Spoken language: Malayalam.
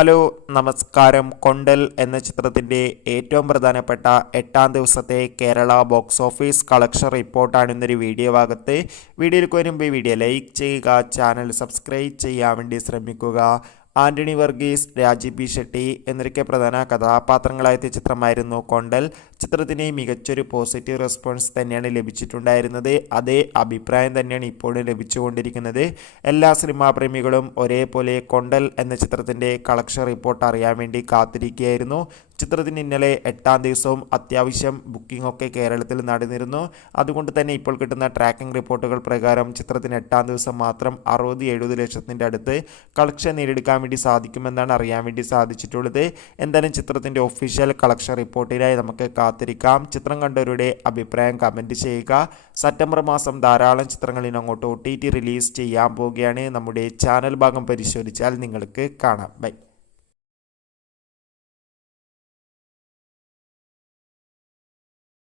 ഹലോ നമസ്കാരം. കൊണ്ടൽ എന്ന ചിത്രത്തിൻ്റെ ഏറ്റവും പ്രധാനപ്പെട്ട 8-ാം ദിവസത്തെ കേരള ബോക്സ് ഓഫീസ് കളക്ഷൻ റിപ്പോർട്ടാണ് ഇന്നൊരു വീഡിയോ ഭാഗത്ത്. വീഡിയോയിലേക്ക് വരുമ്പോൾ ഈ വീഡിയോ ലൈക്ക് ചെയ്യുക, ചാനൽ സബ്സ്ക്രൈബ് ചെയ്യാൻ വേണ്ടി ശ്രമിക്കുക. ആൻ്റണി വർഗീസ്, രാജീവ് ബി ഷെട്ടി എന്നൊക്കെ പ്രധാന കഥാപാത്രങ്ങളായെത്തിയ ചിത്രമായിരുന്നു കൊണ്ടൽ. ചിത്രത്തിന് മികച്ചൊരു പോസിറ്റീവ് റെസ്പോൺസ് തന്നെയാണ് ലഭിച്ചിട്ടുണ്ടായിരുന്നത്. അതേ അഭിപ്രായം തന്നെയാണ് ഇപ്പോഴും ലഭിച്ചുകൊണ്ടിരിക്കുന്നത്. എല്ലാ സിനിമാ പ്രേമികളും ഒരേപോലെ കൊണ്ടൽ എന്ന ചിത്രത്തിൻ്റെ കളക്ഷൻ റിപ്പോർട്ട് അറിയാൻ വേണ്ടി കാത്തിരിക്കുകയായിരുന്നു. ചിത്രത്തിന് ഇന്നലെ 8-ാം ദിവസവും അത്യാവശ്യം ബുക്കിംഗ് ഒക്കെ കേരളത്തിൽ നടന്നിരുന്നു. അതുകൊണ്ട് തന്നെ ഇപ്പോൾ കിട്ടുന്ന ട്രാക്കിംഗ് റിപ്പോർട്ടുകൾ പ്രകാരം ചിത്രത്തിന് 8-ാം ദിവസം മാത്രം 60-70 ലക്ഷത്തിൻ്റെ അടുത്ത് കളക്ഷൻ നേടിയെടുക്കാൻ വേണ്ടി സാധിക്കുമെന്നാണ് അറിയാൻ വേണ്ടി സാധിച്ചിട്ടുള്ളത്. എന്തായാലും ചിത്രത്തിൻ്റെ ഒഫീഷ്യൽ കളക്ഷൻ റിപ്പോർട്ടിനായി നമുക്ക് കാത്തിരിക്കാം. ചിത്രം കണ്ടവരുടെ അഭിപ്രായം കമൻറ്റ് ചെയ്യുക. സെപ്റ്റംബർ മാസം ധാരാളം ചിത്രങ്ങൾ അങ്ങോട്ട് OTT റിലീസ് ചെയ്യാൻ പോവുകയാണ്. നമ്മുടെ ചാനൽ ഭാഗം പരിശോധിച്ചാൽ നിങ്ങൾക്ക് കാണാം. ബൈ.